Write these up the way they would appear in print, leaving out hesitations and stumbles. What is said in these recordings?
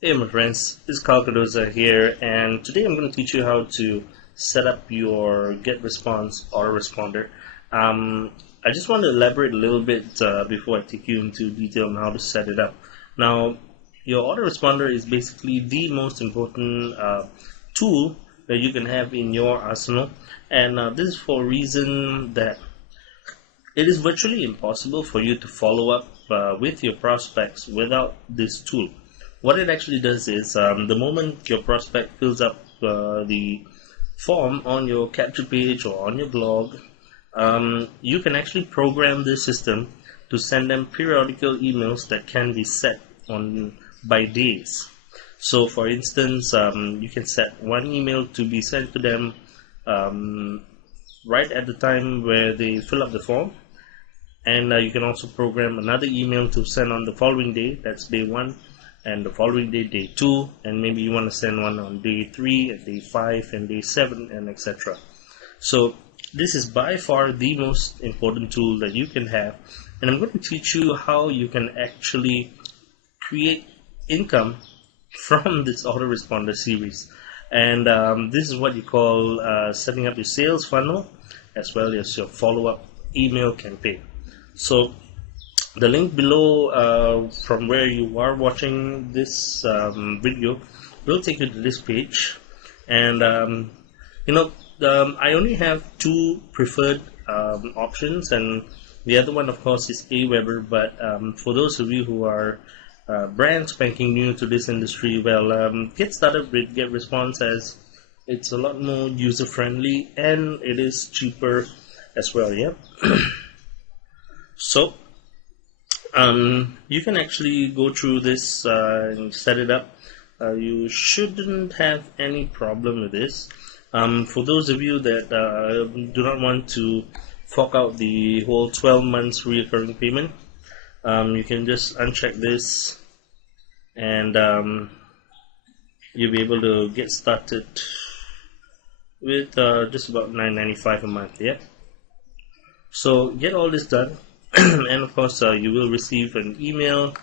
Hey my friends, it's Carl Cardoza here, and today I'm going to teach you how to set up your GetResponse autoresponder. I just want to elaborate a little bit before I take you into detail on how to set it up. Now, your autoresponder is basically the most important tool that you can have in your arsenal, and this is for a reason that it is virtually impossible for you to follow up with your prospects without this tool. What it actually does is the moment your prospect fills up the form on your capture page or on your blog, you can actually program this system to send them periodical emails that can be set on by days. So, for instance, you can set one email to be sent to them right at the time where they fill up the form, and you can also program another email to send on the following day, that's day 1, and the following day, day 2, and maybe you want to send one on day 3 and day 5 and day 7 and etc. So this is by far the most important tool that you can have, and I'm going to teach you how you can actually create income from this autoresponder series. And this is what you call setting up your sales funnel as well as your follow-up email campaign. So the link below from where you are watching this video will take you to this page, and I only have two preferred options, and the other one of course is Aweber. But for those of you who are brand spanking new to this industry, well, get started with GetResponse, as it's a lot more user friendly and it is cheaper as well. Yeah. So you can actually go through this and set it up. You shouldn't have any problem with this. For those of you that do not want to fork out the whole 12 months recurring payment, you can just uncheck this, and you'll be able to get started with just about $9.95 a month. Yeah. So get all this done. And of course you will receive an email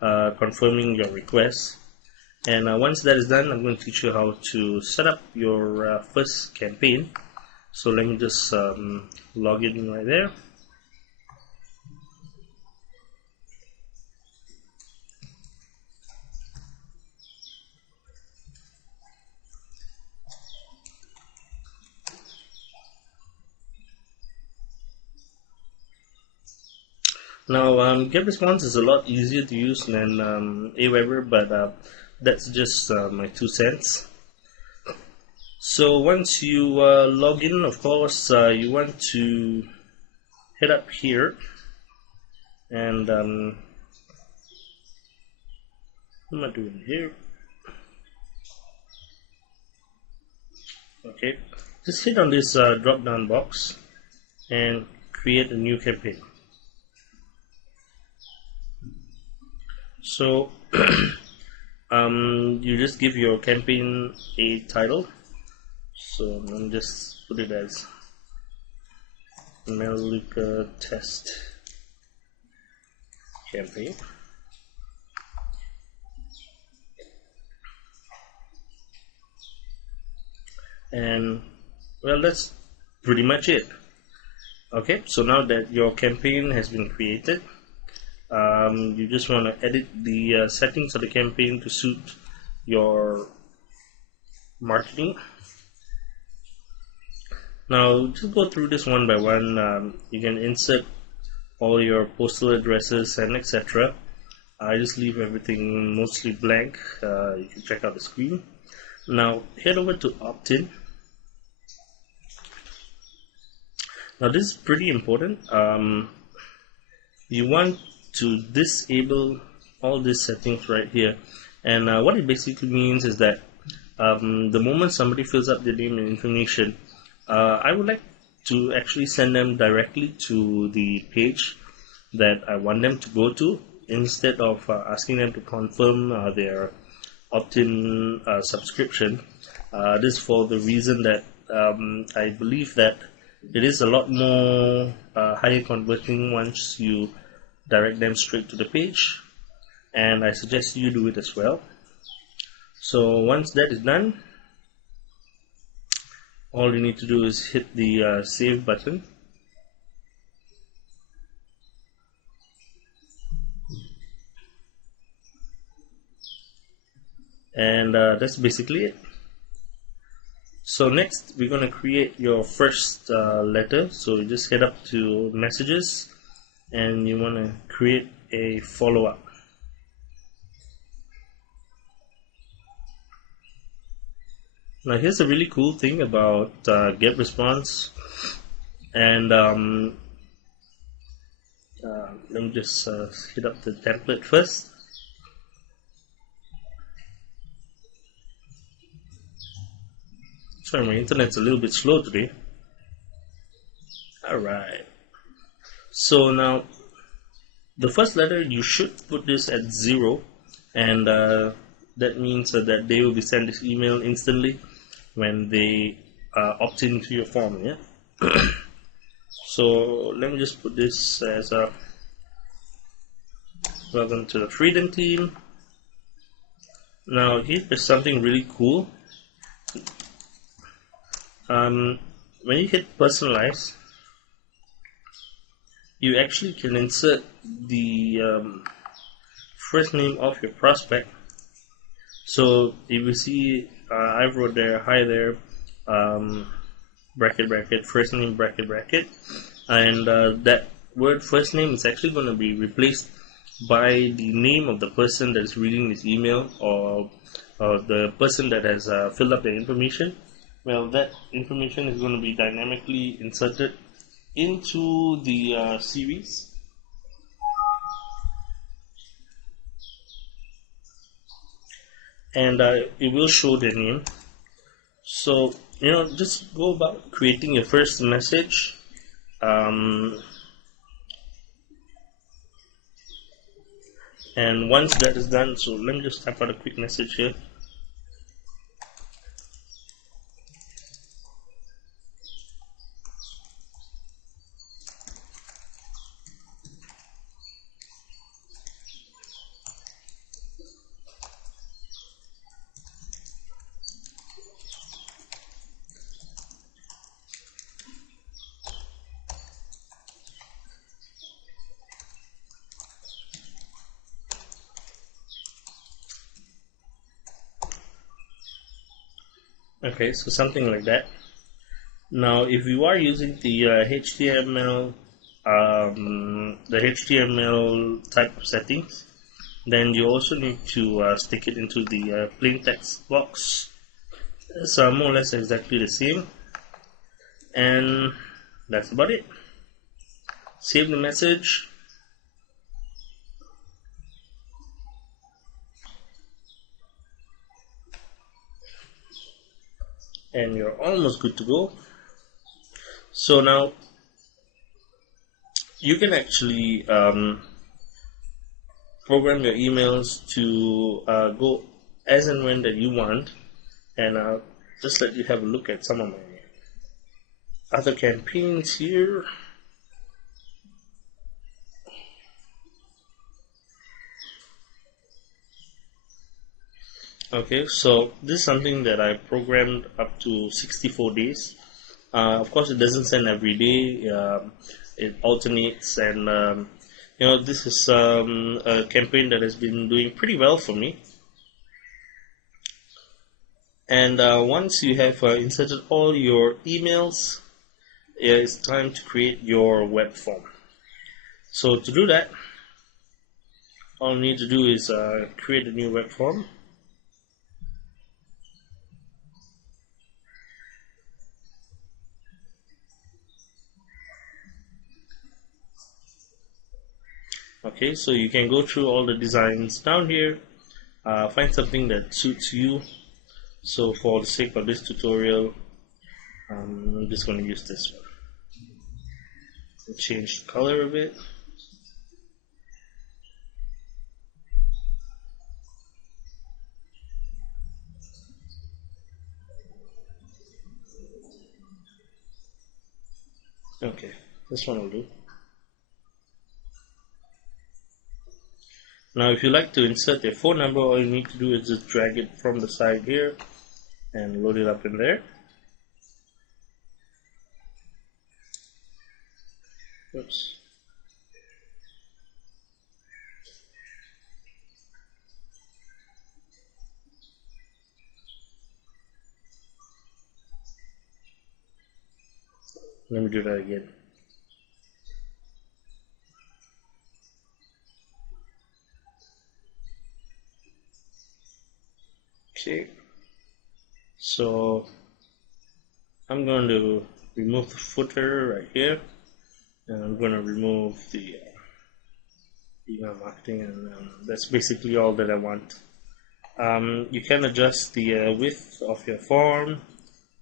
confirming your request, and once that is done, I'm going to teach you how to set up your first campaign. So let me just log in right there. Now, GetResponse is a lot easier to use than Aweber, but that's just my 2 cents. So once you log in, of course, you want to head up here, and what am I doing here? Okay, just hit on this drop down box and create a new campaign. So you just give your campaign a title. So I'm just put it as Melika Test Campaign. And well, that's pretty much it. Okay, so now that your campaign has been created, you just want to edit the settings of the campaign to suit your marketing. Now just go through this one by one. You can insert all your postal addresses and etc. I just leave everything mostly blank. You can check out the screen. Now head over to opt-in. Now this is pretty important. You want to disable all these settings right here, and what it basically means is that the moment somebody fills up their name and information, I would like to actually send them directly to the page that I want them to go to, instead of asking them to confirm their opt-in subscription. This is for the reason that I believe that it is a lot more higher converting once you direct them straight to the page, and I suggest you do it as well. So once that is done, all you need to do is hit the save button, and that's basically it. So next we're going to create your first letter. So you just head up to messages and you want to create a follow-up. Now here's a really cool thing about getresponse, and let me just hit up the template first. Sorry, my internet's a little bit slow today. Alright, so now the first letter, you should put this at 0, and that means that they will be sent this email instantly when they opt into your form. Yeah. So let me just put this as a welcome to the Freedom Team. Now here's something really cool. When you hit personalize, you actually can insert the first name of your prospect. So if you see, I wrote there, hi there, bracket bracket, first name bracket bracket, and that word first name is actually going to be replaced by the name of the person that is reading this email, or the person that has filled up the information. Well, that information is going to be dynamically inserted into the series. And it will show their name. So, just go about creating your first message. And once that is done, so let me just type out a quick message here. Okay, so something like that. Now, if you are using the HTML type of settings, then you also need to stick it into the plain text box. So more or less exactly the same, and that's about it. Save the message. And you're almost good to go. So now you can actually program your emails to go as and when that you want, and I'll just let you have a look at some of my other campaigns here. Okay, so this is something that I programmed up to 64 days. Of course, it doesn't send every day. It alternates, and this is a campaign that has been doing pretty well for me. And once you have inserted all your emails, it's time to create your web form. So to do that, all you need to do is create a new web form. Okay, so you can go through all the designs down here, find something that suits you. So for the sake of this tutorial, I'm just going to use this one. Change the color a bit. Okay, this one will do. Now if you like to insert your phone number, all you need to do is just drag it from the side here and load it up in there. Oops. Let me do that again. Okay, so I'm going to remove the footer right here, and I'm going to remove the email marketing, and that's basically all that I want. You can adjust the width of your form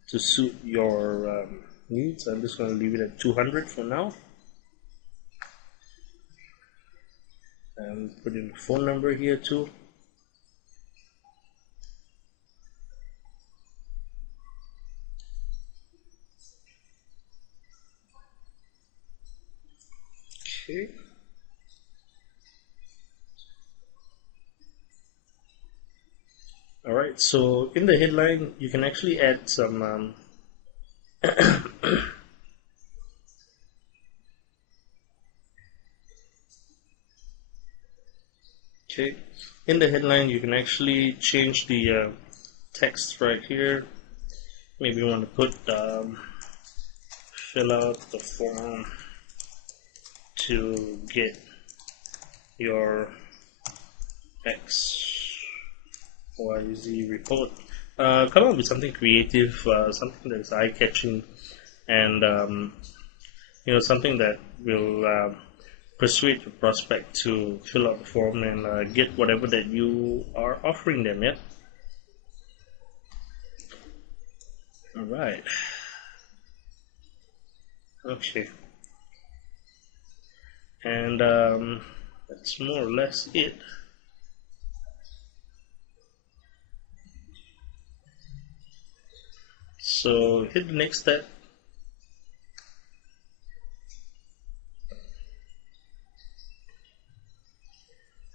to suit your needs. I'm just going to leave it at 200 for now, and put in the phone number here too. Okay. Alright, so in the headline you can actually add some okay, in the headline you can actually change the text right here. Maybe you want to put fill out the form to get your XYZ report. Come up with something creative, something that's eye-catching, and something that will persuade your prospect to fill out the form and get whatever that you are offering them. Yeah. All right. Okay. And that's more or less it. So hit the next step,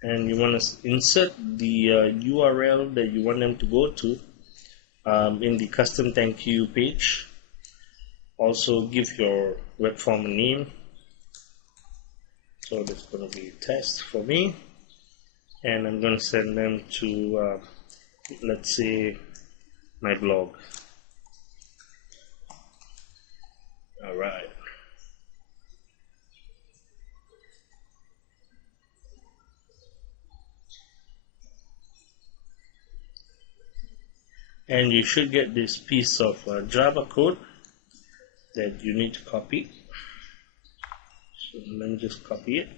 and you want to insert the URL that you want them to go to in the custom thank you page. Also give your web form a name. So that's going to be test for me, and I'm going to send them to let's say my blog. Alright. And you should get this piece of Java code that you need to copy. So let me just copy it,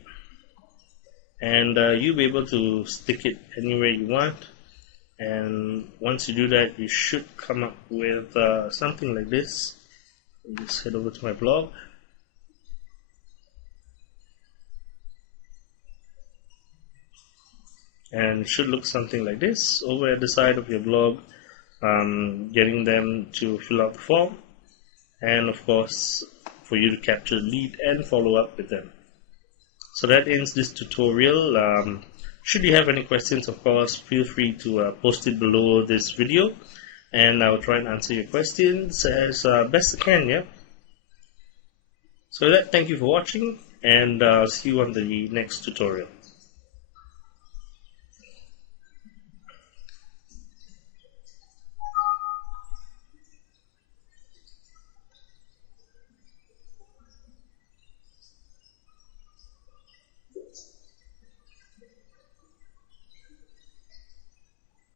and you'll be able to stick it anywhere you want. And once you do that, you should come up with something like this. I'll just head over to my blog. And it should look something like this over at the side of your blog, getting them to fill out the form, and of course for you to capture the lead and follow up with them. So that ends this tutorial. Should you have any questions, of course, feel free to post it below this video, and I will try and answer your questions as best I can. Yeah. So thank you for watching, and see you on the next tutorial.